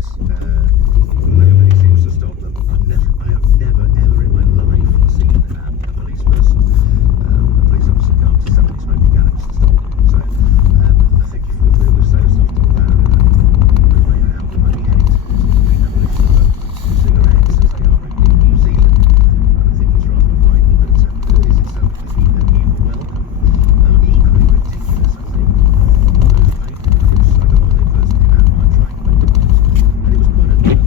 police. Nobody seems to stop them. I have never ever in my life seen a police person, a police officer come to somebody smoking cannabis and stop them. So I think if we were so soft on that, crying out the money heading towards giving the police cigarettes as they are in New Zealand, I think it's rather unlikely. But is it something that you will welcome? Equally ridiculous, I think, are those vape laws. I remember when they first came out, I tried vape laws, and it was quite a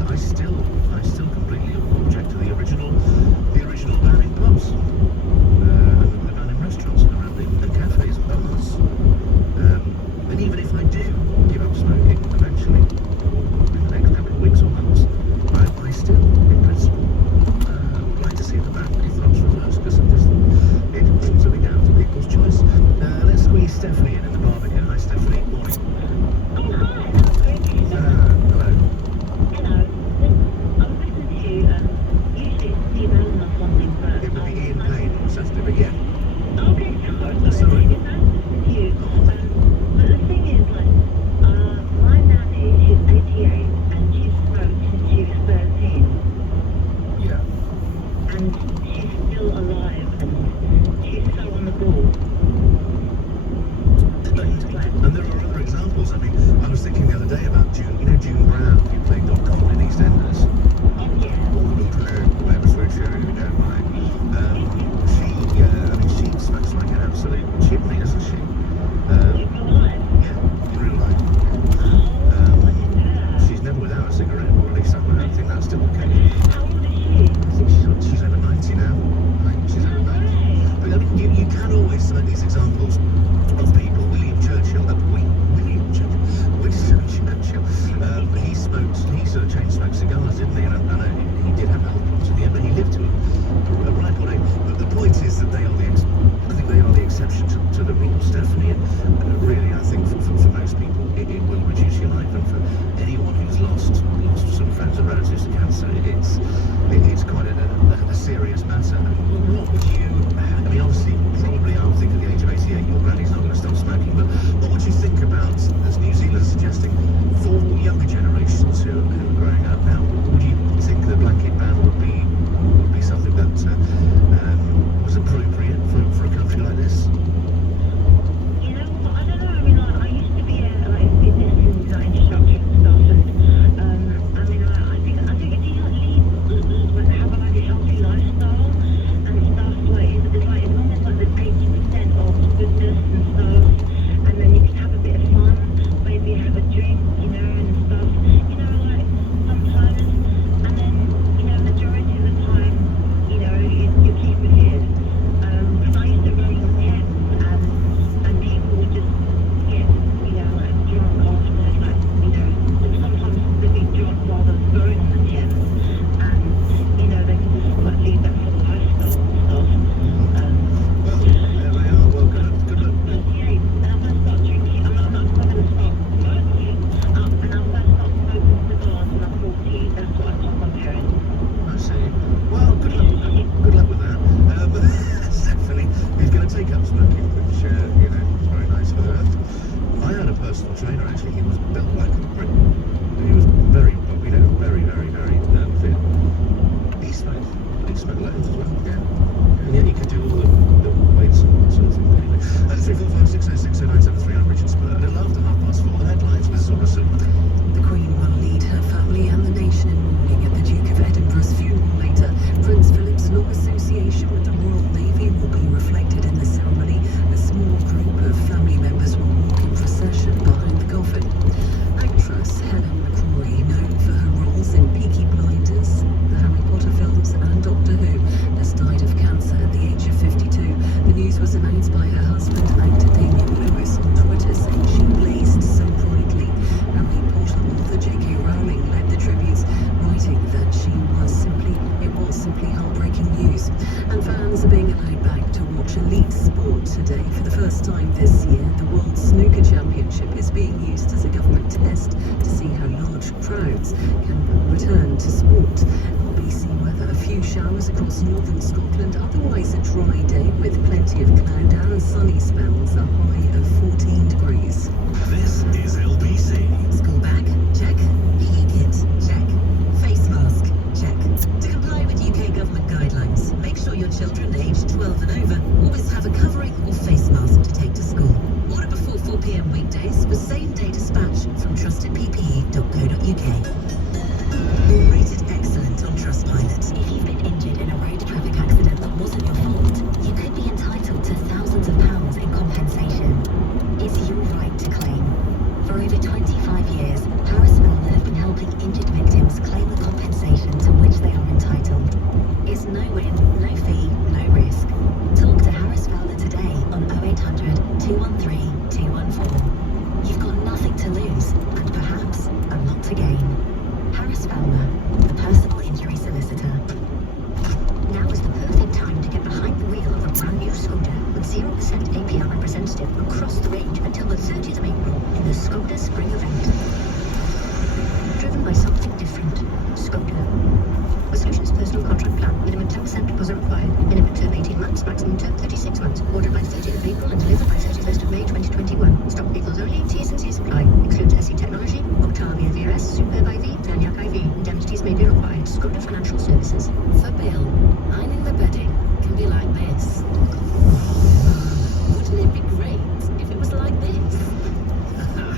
I still completely object to the original banning pubs, and the banning restaurants around the cafes and bars. And even if I do give up smoking eventually, in the next couple of weeks or months, I still, in principle, would like to see the ban if not reversed, because it's ultimately down to people's choice. Let's squeeze Stephanie in the Barbican. Hi, Stephanie. Morning. Oh, hi. That was great. Hello. Hello. I was listening to you. Usually it's Steve Allen or something, but It would be Ian Payne on Saturday, but yeah. okay, sorry. Sorry. It's nice to listen to you. Oh, thank you. But the thing is, like, my nanny, she's 88, and she's smoked since she was 13, Yeah. and she's still alive, and she's so on the ball. And there are other examples. I mean, I was thinking the other day about June Brown, who played Dot Cole in EastEnders. Oh, yeah. Whatever switch you don't mind. She smokes like an absolute chimney, doesn't she? She's still alive. Yeah, in real life. Oh, I didn't know that. She's never without a cigarette, or at least I think that's still the case. How old is she? I think she's over 90 now. I think she's over 90. Right. But I mean, you can always cite these examples of people. Winston Churchill. He sort of chain smoked cigars, didn't he? And I know he did have health problems at the end, but he lived to a ripe old age. But the point is that I think they are the exception to the rule, Stephanie. And really, I think for most people, it will reduce your life. And for anyone who's lost sort of friends or relatives to cancer, it's quite a serious matter. I mean, what would you? I mean, obviously, probably I would think at the age of 88, your granny's not going to stop smoking. But what would you think about, as New Zealand is suggesting, for younger generations who are growing up now? Would you think the blanket ban would be something that was appropriate for a country like this? You know what? I don't know. I mean, like, I used to be like fitness and like instructor and stuff, and I mean, I think if you like have like a healthy lifestyle and stuff, like it's like as long as like there's 80% of goodness and stuff, and then you can have a bit of fun, maybe have a drink, you know, and stuff, you know, like sometimes, and then you know, majority of the time, you know, you keep it here. Because I used to run on Thames, and people would just get, you know, like drunk after, like, you know, sometimes they'd be drunk while they're going on the Thames, and, you know, they can just like lead that sort of lifestyle and stuff. Well, there they are. Well, good luck. 38, and I'm going to start drinking, I'm going to start smoking, and I'm going to start smoking cigars when I'm 14, that's what I told my parents. I see. Well, good luck with that. But Stephanie is going to take up smoking, which you know, is very nice for her. I had a personal trainer actually. He was built like a brick. He was very, very, very, very fit. He smoked. He smoked loads as well. Yeah. And yet he could do all the weights and that sort of thing. Anyway, 345606097 I'm Richard Spur. A little after 4:30, the headlines with Somerset. The Queen will lead her family and the nation in mourning at the Duke of Edinburgh's funeral later. Prince Philip's long association with the Royal Navy will be reflected in the ceremony. A small group of family members will walk in procession behind the coffin. Actress Helen McCrory, known for her roles in Peaky Blinders, the Harry Potter films and Doctor Who, has died of cancer at the age of 52. The news was announced by her husband, actor Damian Lewis, on Twitter, saying she blazed so brightly. Harry Potter author J.K. Rowling led the tributes, writing that it was simply heartbreaking news. And fans are being allowed back to watch elite sport today. For the first time this year, the World Snooker Championship is being used as a government test to see how large crowds can return to sport. BBC weather, a few showers across northern Scotland, otherwise a dry day with plenty of cloud and sunny spells, a high of 14 degrees. This is LBC. School bag? Check. PE kit? Check. Face mask? Check. To comply with UK government guidelines, make sure your children aged 12 and over always have a covering or face mask to take to school. Order before 4 p.m. weekdays with same-day dispatch from trustedppe.co.uk. Rated excellent on Trustpilot. If you've been injured in a road traffic accident that wasn't your fault, you could be entitled to thousands of pounds in compensation. It's your right to claim. For over 25 years, Harris Milner have been helping injured victims claim the 10% deposit required. Minimum term 18 months, maximum term 36 months. Ordered by 30th of April and delivered by 31st of May 2021. Stock vehicles only, T&C supply. Excludes SE Technology, Octavia VRS, Superb IV, Vaniac IV. Indemnities may be required. Skoda Financial Services. For Bill, ironing the bedding can be like this. Wouldn't it be great if it was like this?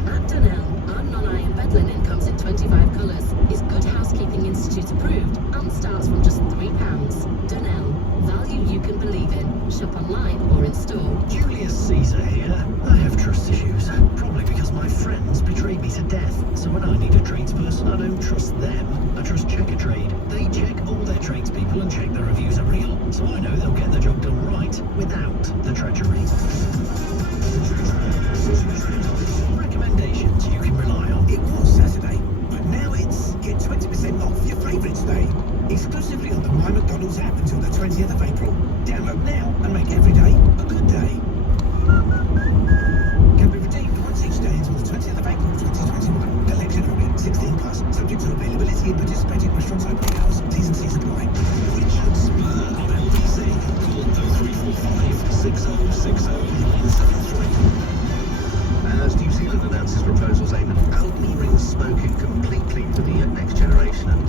At Dunelm, our non-iron bed linen comes in 25 colours, is Good Housekeeping Institute approved, and starts from just £3. Dunelm, value you can believe in. Shop online or in store. Julius Caesar here. I have trust issues, probably because my friends betray me to death. So when I need a tradesperson, I don't trust them. I trust Checker Trade. They check all their tradespeople and check the reviews are real. So I know they'll get the job done right without the treachery. Recommendations you can rely on. It was Saturday, but now it's get 20% off your favourite stay. Exclusively on the My McDonald's app until the 20th of April. Download now and make every day a good day. Can be redeemed once each day until the 20th of April 2021. Collection only, 16 plus, subject to availability in participating restaurants opening hours. T's and C's apply. Richard Spur on LBC. Call 0345 6060 973. As New Zealand announces proposals aimed at outlawing smoking completely for the next generation and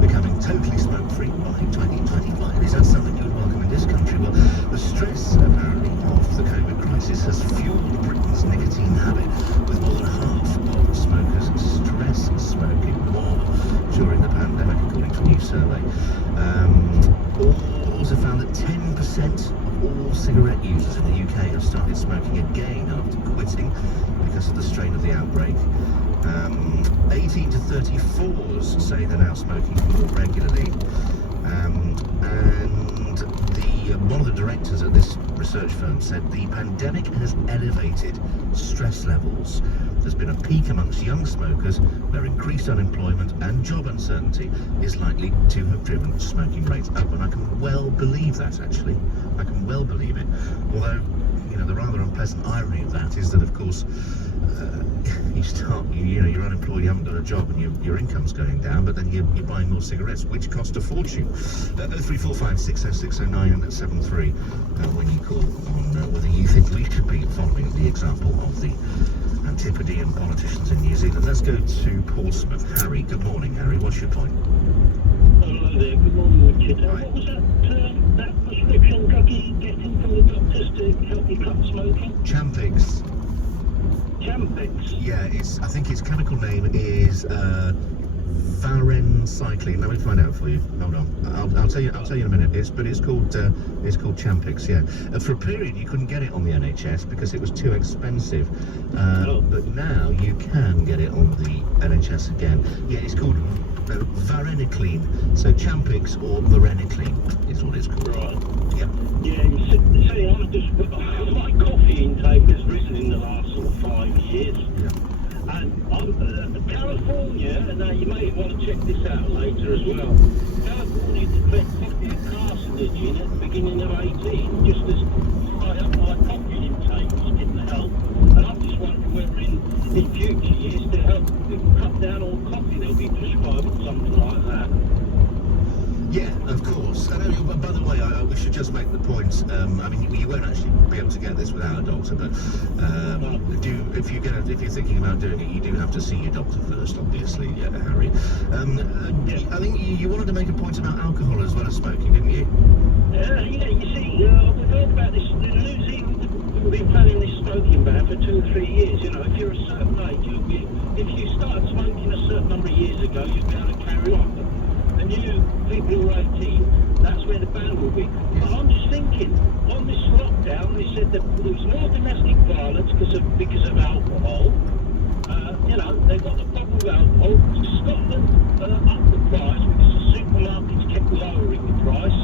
becoming totally smoke-free by 2025. Is that something you would welcome in this country? Well, the stress, apparently, of the COVID crisis has fueled Britain's nicotine habit, with more than half of smokers stress smoking more during the pandemic, according to a new survey. Also found that 10% of all cigarette users in the UK have started smoking again after quitting because of the strain of the outbreak. 18 to 34s say they're now smoking more regularly. And one of the directors at this research firm said the pandemic has elevated stress levels. There's been a peak amongst young smokers where increased unemployment and job uncertainty is likely to have driven smoking rates up. And I can well believe that, actually. I can well believe it. Although, you know, the rather unpleasant irony of that is that, of course, you're unemployed, you haven't got a job, and your income's going down, but then you're buying more cigarettes, which cost a fortune. 0345 6060 73 when you call on whether you think we should be following the example of the Antipodean politicians in New Zealand. Let's go to Portsmouth. Harry, good morning, Harry. What's your point? Hello there, good morning, Richard. Right. What was that prescription drug you getting from the doctors to help you cut smoking? Champix. Champix? Yeah, I think its chemical name is varenicline. Let me find out for you. Hold on. I'll tell you in a minute. It's called Champix. Yeah. For a period, you couldn't get it on the NHS because it was too expensive. But now you can get it on the NHS again. Yeah, it's called varenicline. So Champix or varenicline is what it's called. Right. Yeah. Yeah, you see, my coffee intake has risen in the last sort of 5 years. Yeah. And I'm California, and you may want to check this out later as well. California declared coffee a carcinogen at the beginning of 18, just as high up my coffee intake, which didn't help. And I'm just wondering whether in future years to help cut down all coffee they'll be prescribing something like that. Yeah, of course. And by the way, we should just make the point. I mean, you won't actually be able to get this without a doctor, but if you're thinking about doing it, you do have to see your doctor first, obviously, Harry. I think you wanted to make a point about alcohol as well as smoking, didn't you? Yeah, you see, we've heard about this. In New Zealand, we've been planning this smoking ban for 2 or 3 years. You know, if you're a certain age, if you started smoking a certain number of years ago, you'd be able to carry on. The new people who are 18, that's where the ban will be. But I'm just thinking, on this lockdown, they said that there was more domestic violence because of alcohol. You know, they've got the problem with alcohol. Scotland upped the price because the supermarkets kept lowering the price.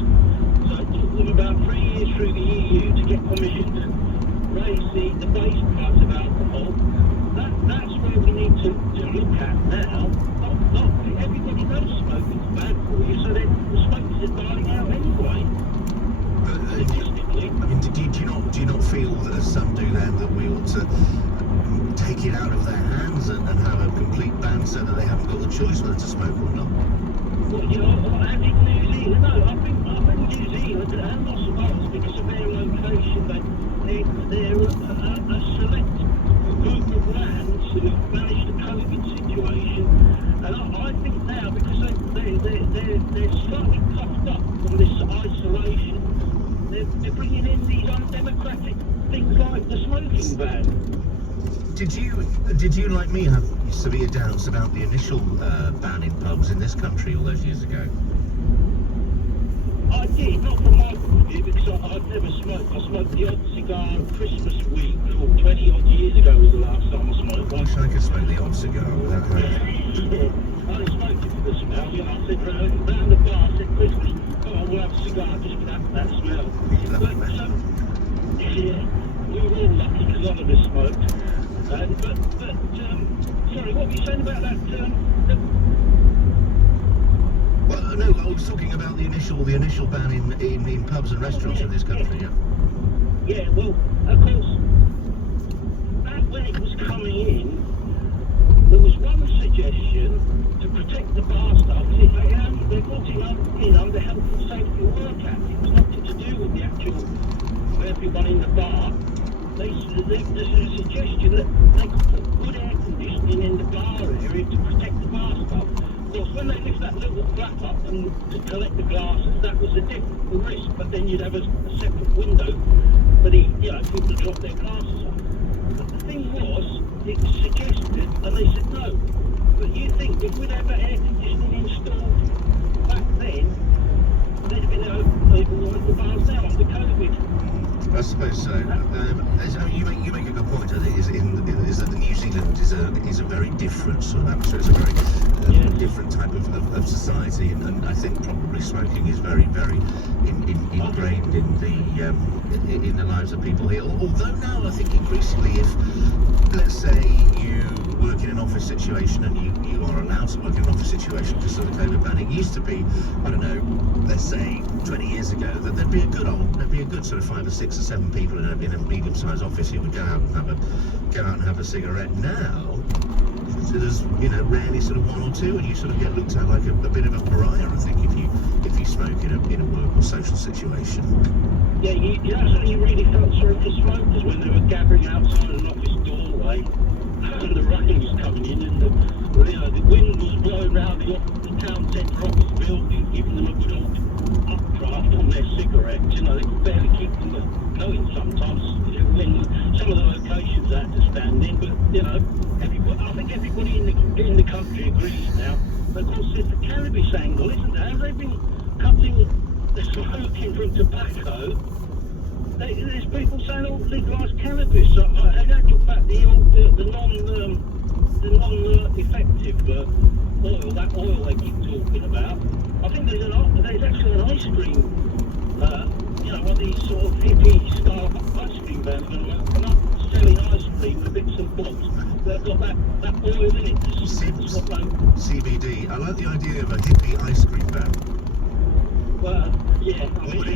So it took them about 3 years through the EU to get permission to raise the base price of alcohol. That's where we need to look at now. Not everybody knows smoking's bad for you, so then the smokers are dying out anyway. Statistically. I mean, do you not feel that, as some do then, that we ought to take it out of their hands and have a complete ban so that they haven't got the choice whether to smoke or not? Well, you know, as in New Zealand, no, I think New Zealand and lots of others because of their location. They're a select group of lands who managed the COVID situation. And I think now, because they're slightly puffed up from this isolation, they're bringing in these undemocratic things like the smoking ban. Did you, like me, have severe doubts about the initial ban in pubs in this country all those years ago? I did, not from my point of view, because I've never smoked. I smoked the odd cigar Christmas week, or 20 odd years ago was the last time I smoked I one. wish I could smoke the odd cigar without hurting. I only smoked it for the smell, you know. I said, round the bar, I said, Christmas, come on, we'll have a cigar just for that smell. But, yeah, we were all lucky because none of us smoked. Sorry, what were you saying about that? Well, no, I was talking about the initial ban in pubs and restaurants in this country. Yeah. Yeah, well, of course, back when it was coming in, there was one suggestion to protect the bar staff. They brought it in under Health and Safety Work Act. It was nothing to do with the actual everyone in the bar. There's a suggestion that they could put good air conditioning in the bar area to protect the bar staff. Of course, when they lift that little flap up and to collect the glasses, that was a different risk. But then you'd have a separate window for the people to drop their glasses off. But the thing was, it was suggested, and they said no. But you think if we'd have that air conditioning installed back then, there'd have been no people at the bars now under COVID. I suppose so. You make a good point. I think is that the New Zealand is a very different sort of atmosphere. It's a very different type of society, and I think probably smoking is very ingrained in the lives of people here. Although now I think increasingly, if let's say you work in an office situation and you are allowed to work in an office situation because of the COVID ban, it used to be, I don't know, let's say 20 years ago, that there'd be a good sort of 5 or 6 or 7 people in a medium-sized office who would go out and have a cigarette. Now there's rarely sort of 1 or 2, and you sort of get looked at like a bit of a pariah, I think, if you smoke in a work or social situation. Yeah, that's when you really felt sorry for smokers when they were gathering outside an office doorway and the rain was coming in and the wind was blowing around the town centre office building, giving them a good old updraft on their cigarettes. They could barely keep them going sometimes when some of the locations they had to stand in. But I think everybody in the country agrees now. But of course, there's the cannabis angle, isn't there? As they've been cutting the smoking from tobacco, there's people saying, "Oh, legalise cannabis." So, in actual fact, the non-effective oil, that oil they keep talking about, I think there's actually an ice cream, one of these sort of hippie style ice cream vans going to open up selling ice cream with bits and bobs. They've got that oil in it. CBD. I like the idea of a hippie ice cream van. Well, yeah. What would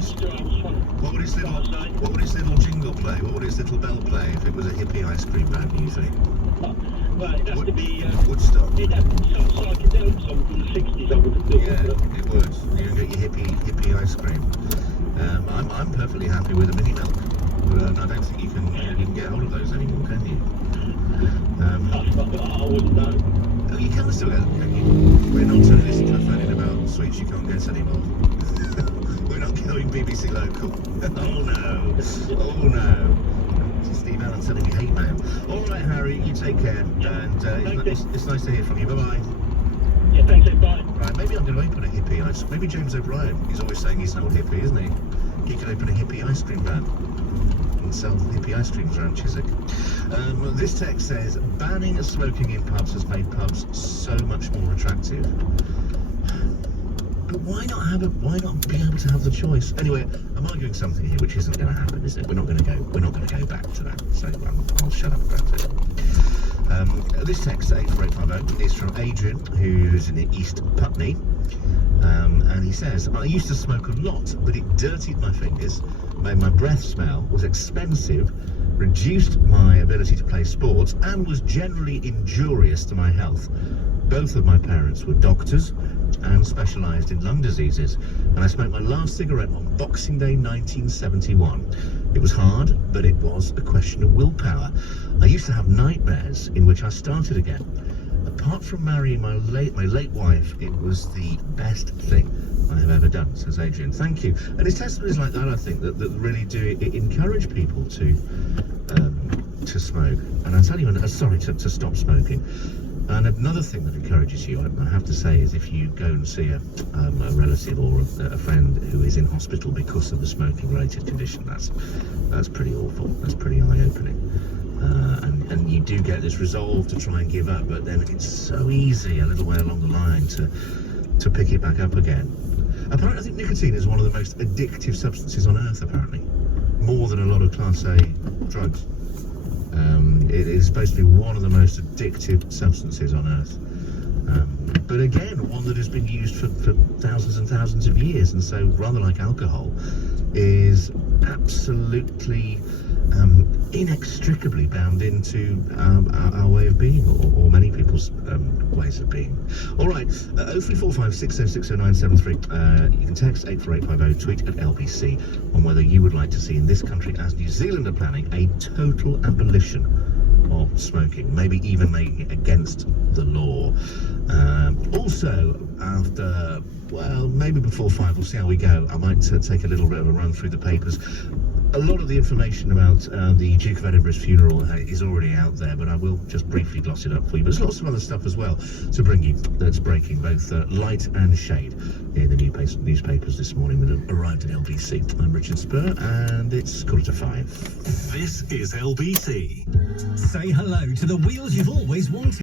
its little jingle play? What would its little bell play if it was a hippie ice cream van, do you think? Well, it'd have to be Woodstock. It'd have to be some psychedelic song from the 60s, I would have thought. Yeah, it would. You can get your hippie ice cream. I'm perfectly happy with a mini milk. But I don't think you can get hold of those anymore, can you? I wouldn't know. Oh, you can still get them, can you? We're not turning this into a phone about sweets you can't get anymore. We're not going BBC Local. Oh no. Steve Allen telling me hate mail. All right, Harry, you take care, and it's nice to hear from you. Bye-bye. Yeah, thanks, bye. Right, maybe I'm going to open a hippie ice. Maybe James O'Brien. He's always saying he's an old hippie, isn't he? He could open a hippie ice cream van and sell hippie ice creams around Chiswick. This text says, banning smoking in pubs has made pubs so much more attractive. But why not be able to have the choice? Anyway, I'm arguing something here which isn't going to happen, is it? We're not going to go back to that. So I'll shut up about it. This text 84850 is from Adrian, who's in East Putney, and he says, I used to smoke a lot, but it dirtied my fingers, made my breath smell, was expensive, reduced my ability to play sports, and was generally injurious to my health. Both of my parents were doctors, and specialised in lung diseases, and I smoked my last cigarette on Boxing Day 1971. It was hard, but it was a question of willpower. I used to have nightmares in which I started again. Apart from marrying my late wife, it was the best thing I have ever done, says Adrian. Thank you. And it's testimonies like that, I think, that really do encourage people to smoke. And I tell you, to stop smoking. And another thing that encourages you, I have to say, is if you go and see a relative or a friend who is in hospital because of a smoking-related condition, that's pretty awful. That's pretty eye-opening. And you do get this resolve to try and give up, but then it's so easy a little way along the line to pick it back up again. Apparently, I think nicotine is one of the most addictive substances on earth, apparently. More than a lot of Class A drugs. It is supposed to be one of the most addictive substances on earth. But again, one that has been used for thousands and thousands of years, and so rather like alcohol, is absolutely inextricably bound into our way of being, or many people's ways of being. All right, 0345 606 0973. You can text 84850, tweet at LBC on whether you would like to see in this country, as New Zealand are planning, a total abolition of smoking, maybe even making it against the law. Also, after, well, maybe before 5, we'll see how we go. I might take a little bit of a run through the papers. A lot of the information about the Duke of Edinburgh's funeral is already out there, but I will just briefly gloss it up for you. But there's lots of other stuff as well to bring you that's breaking, both light and shade, in the newspapers this morning that have arrived at LBC. I'm Richard Spur, and it's 4:45. This is LBC. Say hello to the wheels you've always wanted.